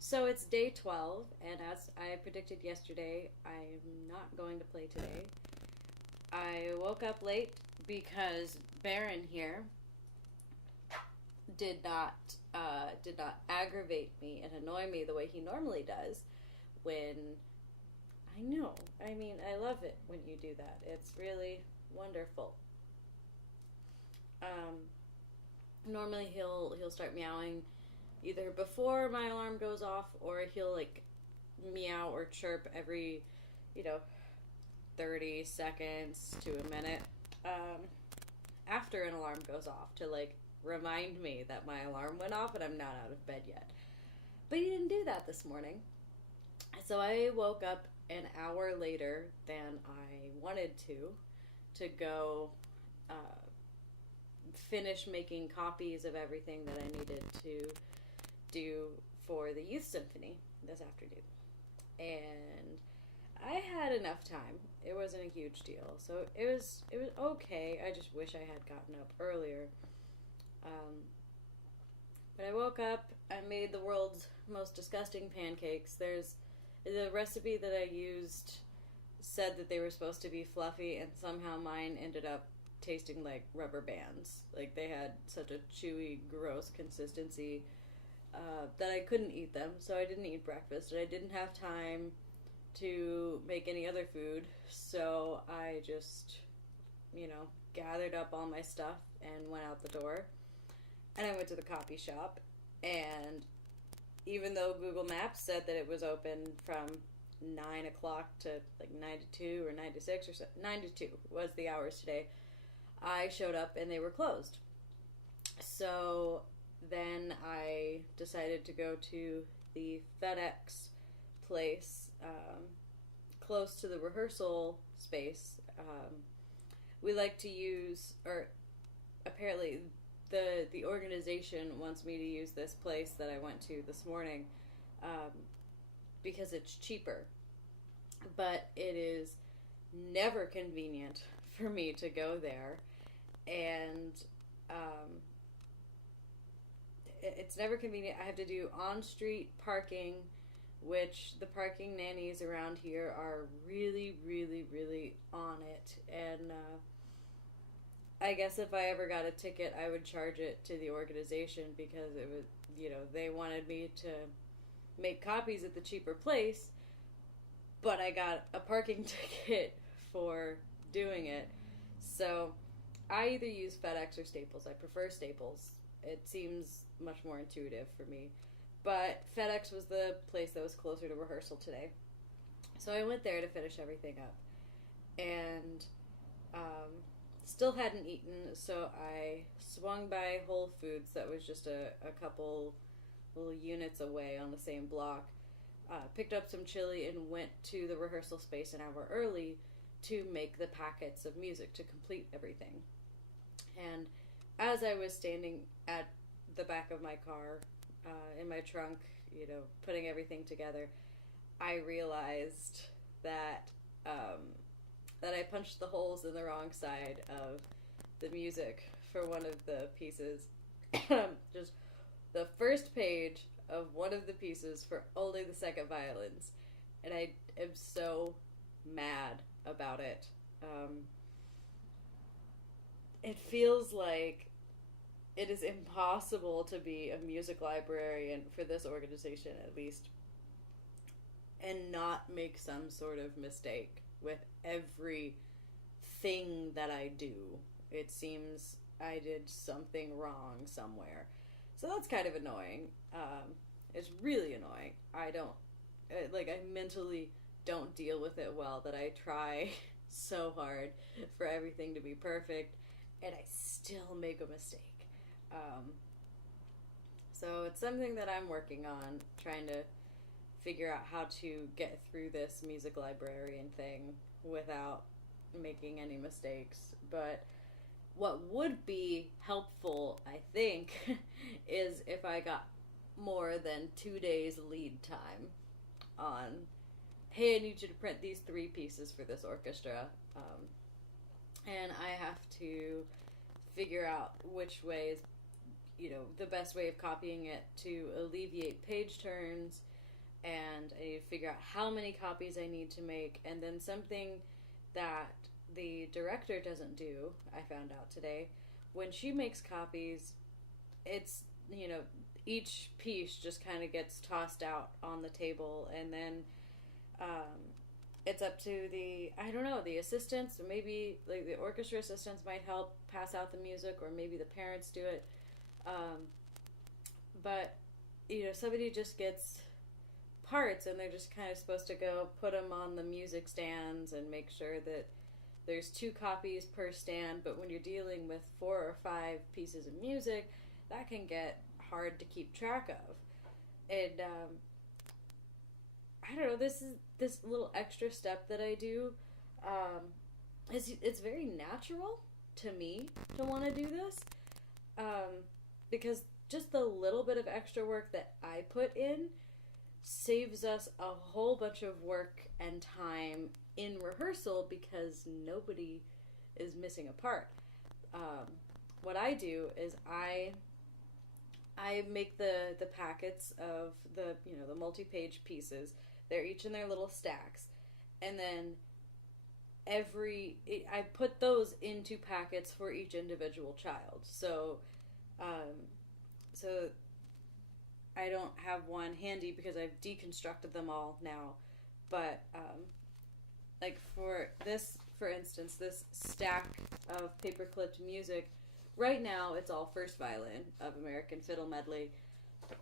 So it's day 12, and as I predicted yesterday, I'm not going to play today. I woke up late because Baron here did not aggravate me and annoy me the way he normally does when I know. I mean, I love it when you do that. It's really wonderful. Um, Normally he'll start meowing either before my alarm goes off, or he'll like meow or chirp every, you know, 30 seconds to a minute um, after an alarm goes off to like remind me that my alarm went off and I'm not out of bed yet. But he didn't do that this morning. So I woke up an hour later than I wanted to go uh, finish making copies of everything that I needed to do for the Youth Symphony this afternoon. And I had enough time. It wasn't a huge deal. So it was okay. I just wish I had gotten up earlier. Um, but I woke up, I made the world's most disgusting pancakes. There's the recipe that I used said that they were supposed to be fluffy, and somehow mine ended up tasting like rubber bands. Like they had such a chewy, gross consistency that I couldn't eat them. So I didn't eat breakfast, and I didn't have time to make any other food. So I just, gathered up all my stuff and went out the door. And I went to the coffee shop, and even though Google Maps said that it was open from 9 o'clock to like 9 to 2 or 9 to 6 or so, 9 to 2 was the hours today, I showed up and they were closed. So then I decided to go to the FedEx place close to the rehearsal space. We like to use, or apparently the organization wants me to use this place that I went to this morning because it's cheaper. But it is never convenient for me to go there, and it's never convenient. I have to do on-street parking, which the parking nannies around here are really, really, really on it. And I guess if I ever got a ticket, I would charge it to the organization because it was, they wanted me to make copies at the cheaper place, but I got a parking ticket for doing it. So I either use FedEx or Staples. I prefer Staples. It seems much more intuitive for me. But FedEx was the place that was closer to rehearsal today. So I went there to finish everything up. And still hadn't eaten, so I swung by Whole Foods that was just a couple little units away on the same block. Picked up some chili and went to the rehearsal space an hour early to make the packets of music to complete everything. And as I was standing at the back of my car, in my trunk, putting everything together, I realized that that I punched the holes in the wrong side of the music for one of the pieces. Just the first page of one of the pieces for only the second violins. And I am so mad about it. It feels like it is impossible to be a music librarian for this organization, at least, and not make some sort of mistake with every thing that I do. It seems I did something wrong somewhere. So that's kind of annoying. It's really annoying. I mentally don't deal with it well, that I try so hard for everything to be perfect, and I still make a mistake. So it's something that I'm working on, trying to figure out how to get through this music librarian thing without making any mistakes. But what would be helpful, I think, is if I got more than 2 days lead time on, hey, I need you to print these 3 pieces for this orchestra. And I have to figure out which way is the best way of copying it to alleviate page turns, and I need to figure out how many copies I need to make. And then something that the director doesn't do, I found out today, when she makes copies, it's, each piece just kind of gets tossed out on the table, and then it's up to the assistants, or maybe like the orchestra assistants might help pass out the music, or maybe the parents do it. But, somebody just gets parts, and they're just kind of supposed to go put them on the music stands and make sure that there's 2 copies per stand. But when you're dealing with 4 or 5 pieces of music, that can get hard to keep track of. And I don't know, this little extra step that I do, it's very natural to me to want to do this, because just the little bit of extra work that I put in saves us a whole bunch of work and time in rehearsal, because nobody is missing a part. What I do is I make the packets of the multi-page pieces. They're each in their little stacks, and then I put those into packets for each individual child. So I don't have one handy because I've deconstructed them all now. But like for instance, this stack of paper-clipped music, right now it's all First Violin of American Fiddle Medley.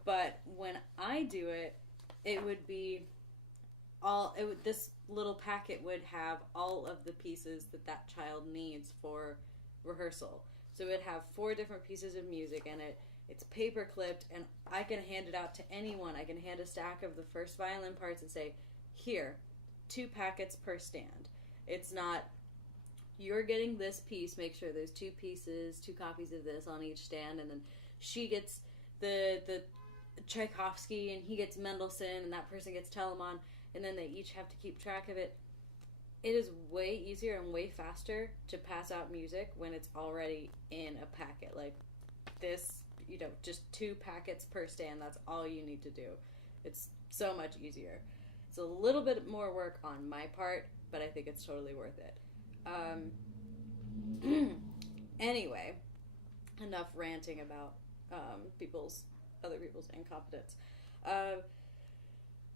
But when I do it, it would be this little packet would have all of the pieces that child needs for rehearsal. So it would have 4 different pieces of music in it. It's paper clipped, and I can hand it out to anyone. I can hand a stack of the First Violin parts and say, here, 2 packets per stand. It's not, you're getting this piece, make sure there's 2 pieces, 2 copies of this on each stand, and then she gets the Tchaikovsky, and he gets Mendelssohn, and that person gets Telemann, and then they each have to keep track of it. It is way easier and way faster to pass out music when it's already in a packet. Like this, just 2 packets per stand, that's all you need to do. It's so much easier. It's a little bit more work on my part, but I think it's totally worth it. Anyway, enough ranting about other people's incompetence.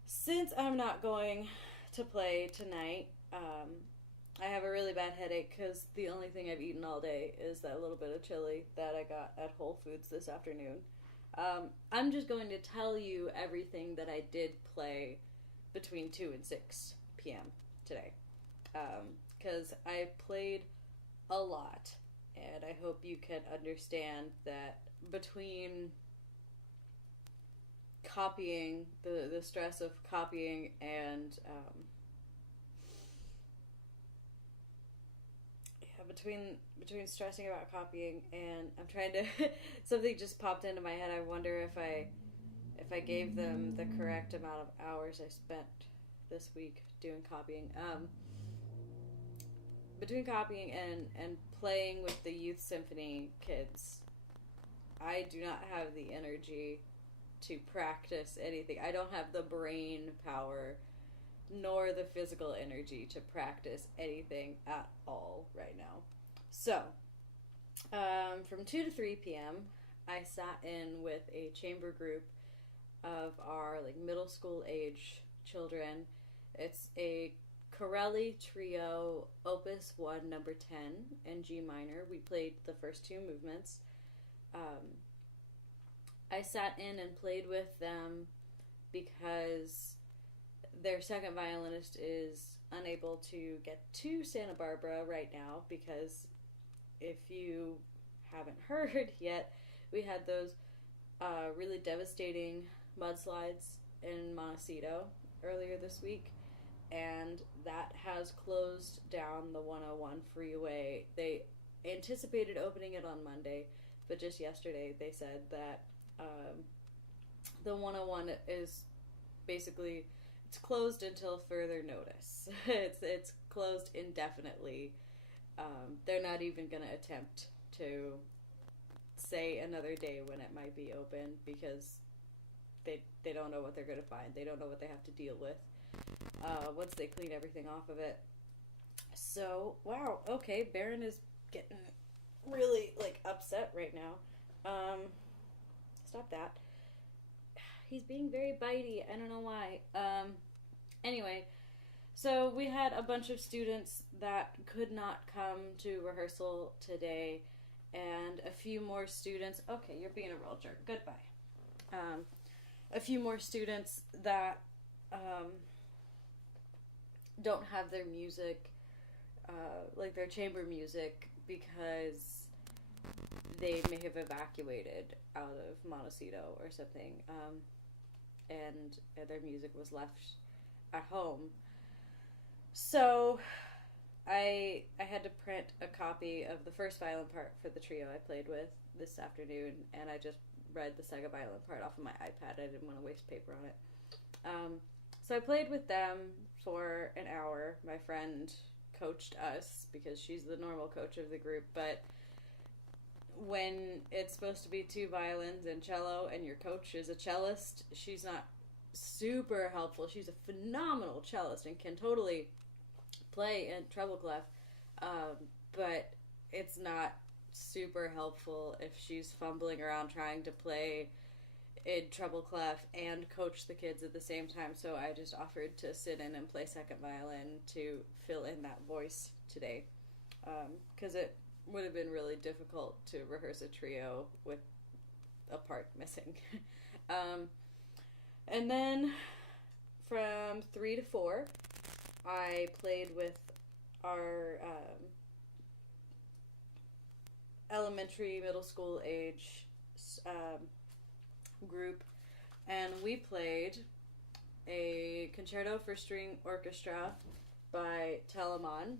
Since I'm not going to play tonight, I have a really bad headache because the only thing I've eaten all day is that little bit of chili that I got at Whole Foods this afternoon. I'm just going to tell you everything that I did play between 2 and 6 p.m. today, because I played a lot, and I hope you can understand that between copying, the stress of copying, and between stressing about copying, and I'm trying to something just popped into my head. I wonder if I gave them the correct amount of hours I spent this week doing copying. Between copying and playing with the Youth Symphony kids, I do not have the energy to practice anything. I don't have the brain power nor the physical energy to practice anything at all right now. So, from 2 to 3 p.m., I sat in with a chamber group of our middle school age children. It's a Corelli Trio Opus 1 number 10 in G minor. We played the first 2 movements. I sat in and played with them because their second violinist is unable to get to Santa Barbara right now, because if you haven't heard yet, we had those really devastating mudslides in Montecito earlier this week, and that has closed down the 101 freeway. They anticipated opening it on Monday, but just yesterday they said that the 101 is basically, it's closed until further notice. It's closed indefinitely. They're not even going to attempt to say another day when it might be open because they don't know what they're going to find. They don't know what they have to deal with once they clean everything off of it. So, wow, okay, Baron is getting really, like, upset right now. Stop that. He's being very bitey. I don't know why. Anyway, so we had a bunch of students that could not come to rehearsal today, and a few more students... Okay, you're being a real jerk. Goodbye. A few more students that don't have their music, like their chamber music, because they may have evacuated out of Montecito or something, and their music was left at home. So I had to print a copy of the first violin part for the trio I played with this afternoon, and I just read the second violin part off of my iPad. I didn't want to waste paper on it. So I played with them for an hour. My friend coached us because she's the normal coach of the group, but when it's supposed to be two violins and cello and your coach is a cellist, she's not super helpful. She's a phenomenal cellist and can totally play in treble clef, but it's not super helpful if she's fumbling around trying to play in treble clef and coach the kids at the same time. So I just offered to sit in and play second violin to fill in that voice today, because it would have been really difficult to rehearse a trio with a part missing. And then from 3 to 4, I played with our elementary, middle school age group, and we played a concerto for string orchestra by Telemann.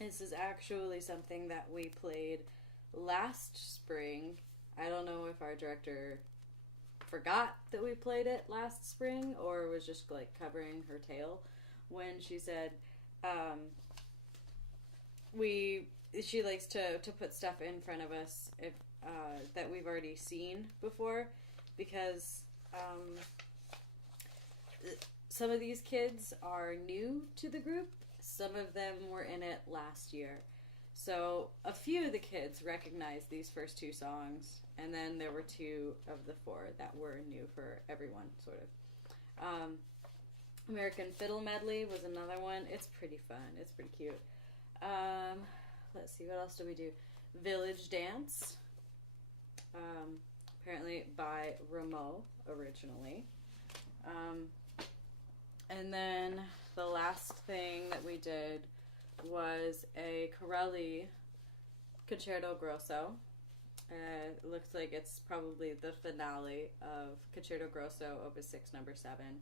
This is actually something that we played last spring. I don't know if our director forgot that we played it last spring or was just like covering her tail when she said she likes to put stuff in front of us if that we've already seen before, because some of these kids are new to the group. Some of them were in it last year. So a few of the kids recognized these first two songs, and then there were 2 of the 4 that were new for everyone, sort of. American Fiddle Medley was another one. It's pretty fun. It's pretty cute. Let's see, what else do we do? Village Dance. Apparently by Rameau originally. And then the last thing that we did was a Corelli Concerto Grosso. It looks like it's probably the finale of Concerto Grosso, Opus 6, number 7,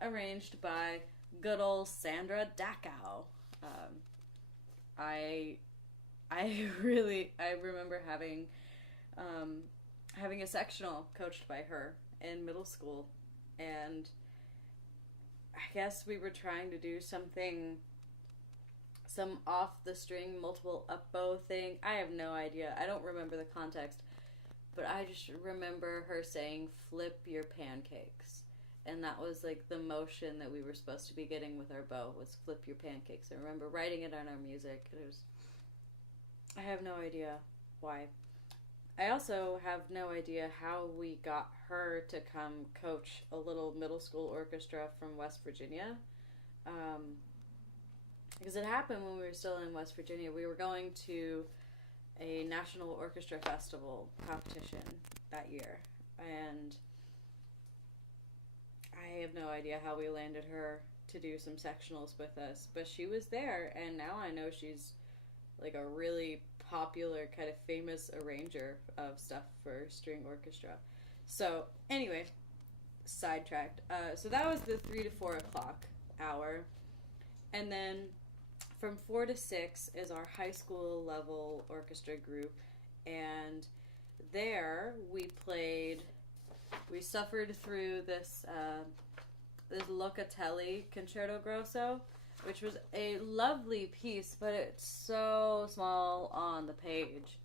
arranged by good old Sandra Dachau. I remember having a sectional coached by her in middle school, and I guess we were trying to do some off the string multiple up bow thing. I have no idea. I don't remember the context, but I just remember her saying flip your pancakes, and that was like the motion that we were supposed to be getting with our bow, was flip your pancakes. I remember writing it on our music. I have no idea why. I also have no idea how we got her to come coach a little middle school orchestra from West Virginia. Because it happened when we were still in West Virginia. We were going to a National Orchestra Festival competition that year. And I have no idea how we landed her to do some sectionals with us. But she was there, and now I know she's like a really popular, kind of famous arranger of stuff for string orchestra. So, anyway, sidetracked. So that was the 3 to 4 o'clock hour. And then from 4 to 6 is our high school level orchestra group. And there we suffered through this Locatelli Concerto Grosso, which was a lovely piece, but it's so small on the page.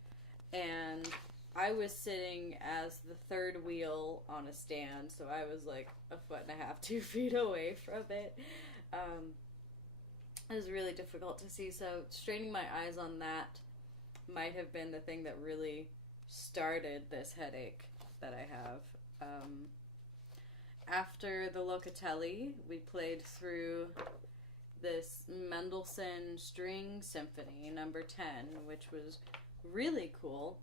And I was sitting as the third wheel on a stand, so I was like a foot and a half, 2 feet away from it. It was really difficult to see, so straining my eyes on that might have been the thing that really started this headache that I have. After the Locatelli, we played through this Mendelssohn String Symphony, number 10, which was really cool.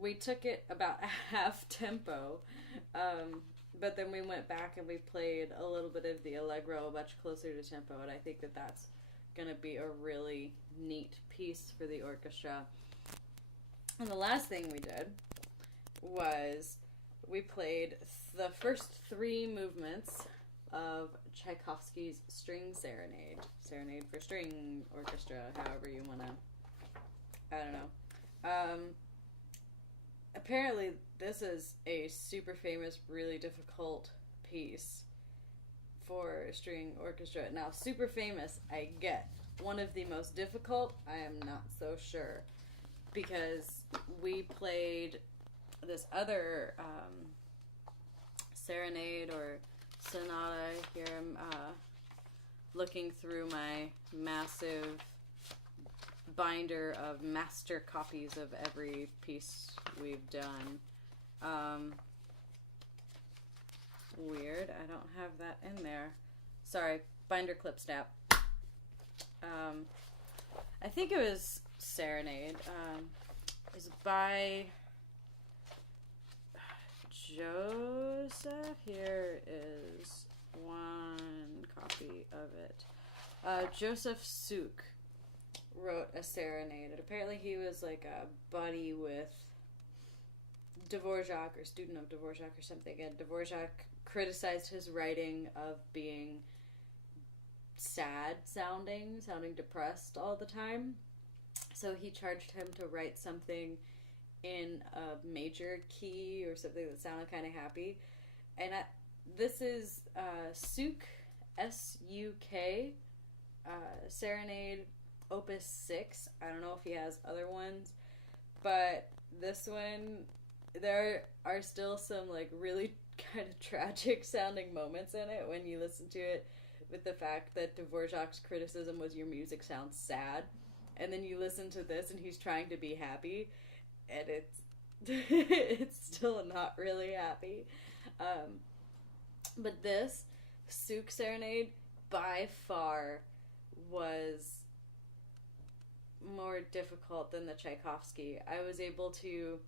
We took it about half tempo, but then we went back and we played a little bit of the Allegro much closer to tempo, and I think that that's going to be a really neat piece for the orchestra. And the last thing we did was we played the first 3 movements of Tchaikovsky's String Serenade. Serenade for string orchestra, however you want to, I don't know. Apparently this is a super famous, really difficult piece for string orchestra. Now, super famous, I get. One of the most difficult, I am not so sure. Because we played this other serenade or sonata. Here I'm looking through my massive binder of master copies of every piece we've done. Weird, I don't have that in there. Sorry, binder clip snap. I think it was Serenade. It was by Josef. Here is one copy of it. Josef Suk wrote a serenade, and apparently he was like a buddy with Dvorak, or student of Dvorak or something, and Dvorak criticized his writing of being sad sounding depressed all the time. So he charged him to write something in a major key or something that sounded kind of happy. And this is Suk, S-U-K, Serenade, Opus 6. I don't know if he has other ones, but this one, there are still some like really kind of tragic sounding moments in it when you listen to it, with the fact that Dvorak's criticism was your music sounds sad, and then you listen to this and he's trying to be happy, and it's still not really happy. But this Suk Serenade by far was more difficult than the Tchaikovsky. I was able to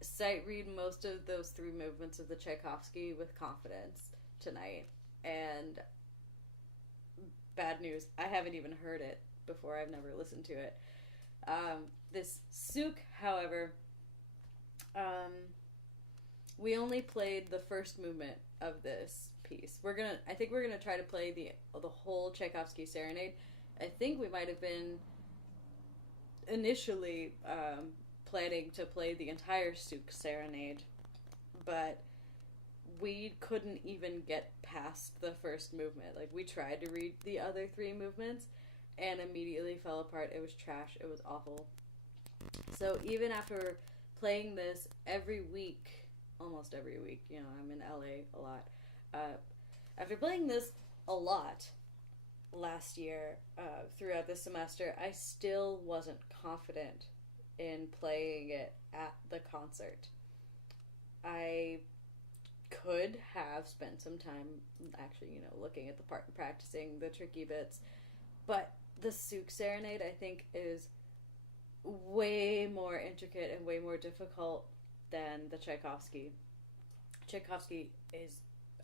sight read most of those 3 movements of the Tchaikovsky with confidence tonight, and bad news, I haven't even heard it before. I've never listened to it. This Suk, however, we only played the first movement of this piece. I think we're gonna try to play the whole Tchaikovsky Serenade. I think we might have been initially planning to play the entire Suk Serenade, but we couldn't even get past the first movement. Like, we tried to read the other 3 movements and immediately fell apart. It was trash. It was awful. So even after playing this every week, almost every week, you know, I'm in LA a lot. After playing this a lot last year, throughout the semester, I still wasn't confident in playing it at the concert. I could have spent some time actually, you know, looking at the part and practicing the tricky bits, but the Suk Serenade, I think, is way more intricate and way more difficult than the Tchaikovsky. Tchaikovsky is,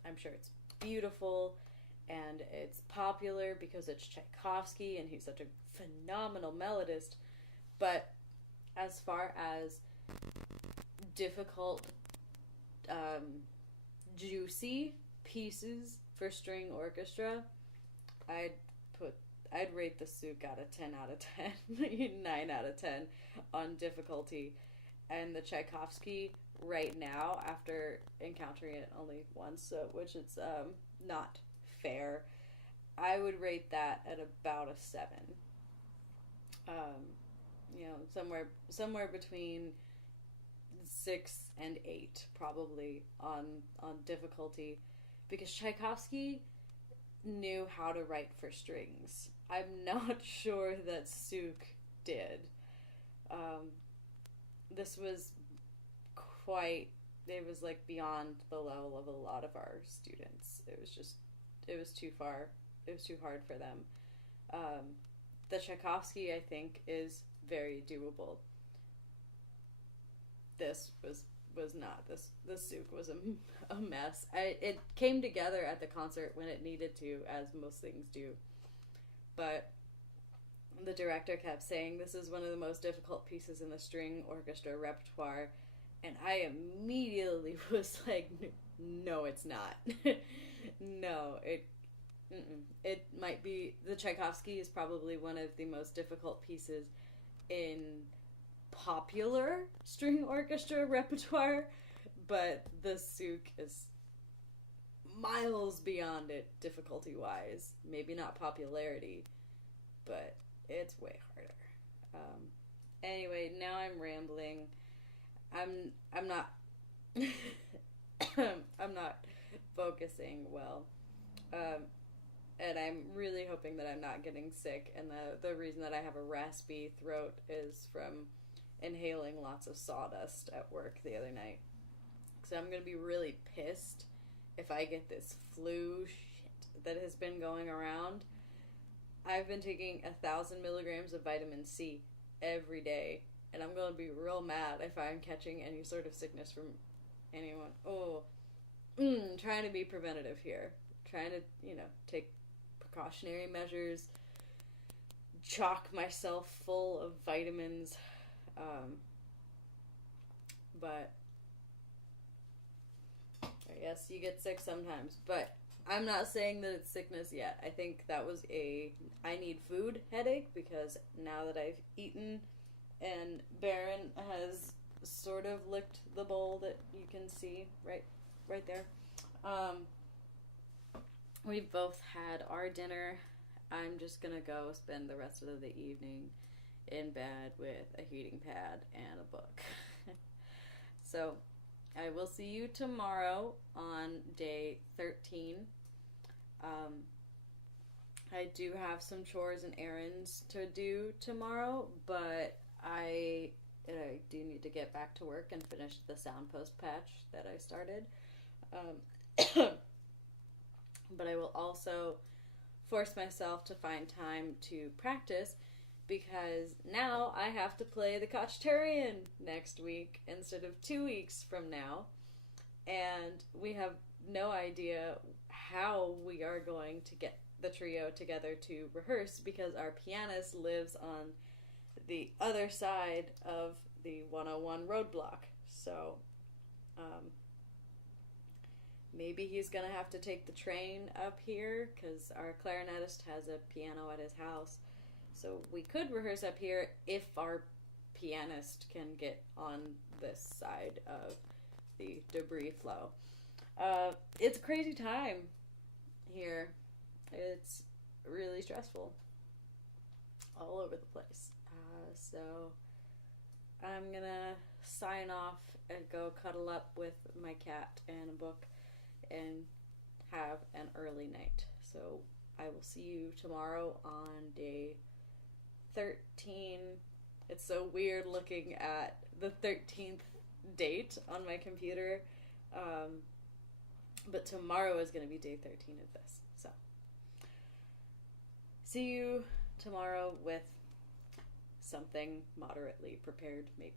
I'm sure it's beautiful and it's popular because it's Tchaikovsky and he's such a phenomenal melodist, but as far as difficult, juicy pieces for string orchestra, I'd rate the Suk out of 10 out of 10, 9 out of 10 on difficulty. And the Tchaikovsky right now, after encountering it only once, so, which is not fair, I would rate that at about a 7. You know, somewhere between 6 and 8 probably on difficulty, because Tchaikovsky knew how to write for strings. I'm not sure that Suk did. This was quite, it was like beyond the level of a lot of our students. It was too far. It was too hard for them. The Tchaikovsky, I think, is very doable. This was not. This Suk was a mess. It came together at the concert when it needed to, as most things do. But the director kept saying this is one of the most difficult pieces in the string orchestra repertoire, and I immediately was like, no, it's not. No, it might be. The Tchaikovsky is probably one of the most difficult pieces in popular string orchestra repertoire, but the Suk is miles beyond it difficulty-wise. Maybe not popularity, but it's way harder. Anyway, now I'm rambling. I'm not I'm not focusing well. And I'm really hoping that I'm not getting sick, and the reason that I have a raspy throat is from inhaling lots of sawdust at work the other night. So I'm going to be really pissed if I get this flu shit that has been going around. I've been taking 1,000 milligrams of vitamin C every day, and I'm going to be real mad if I'm catching any sort of sickness from anyone. Trying to be preventative here. Trying to, take precautionary measures, chock myself full of vitamins, but I guess you get sick sometimes. But I'm not saying that it's sickness yet. I think that was I need food headache, because now that I've eaten and Baron has sort of licked the bowl that you can see right there. We've both had our dinner. I'm just gonna go spend the rest of the evening in bed with a heating pad and a book. So I will see you tomorrow on day 13. I do have some chores and errands to do tomorrow, but I do need to get back to work and finish the soundpost patch that I started. But I will also force myself to find time to practice, because now I have to play the Conductor next week instead of 2 weeks from now. And we have no idea how we are going to get the trio together to rehearse, because our pianist lives on the other side of the 101 roadblock. So, maybe he's going to have to take the train up here, because our clarinetist has a piano at his house. So we could rehearse up here if our pianist can get on this side of the debris flow. It's a crazy time here. It's really stressful all over the place. So I'm going to sign off and go cuddle up with my cat and a book and have an early night. So I will see you tomorrow on day 13. It's so weird looking at the 13th date on my computer. But tomorrow is going to be day 13 of this. So see you tomorrow with something moderately prepared, maybe.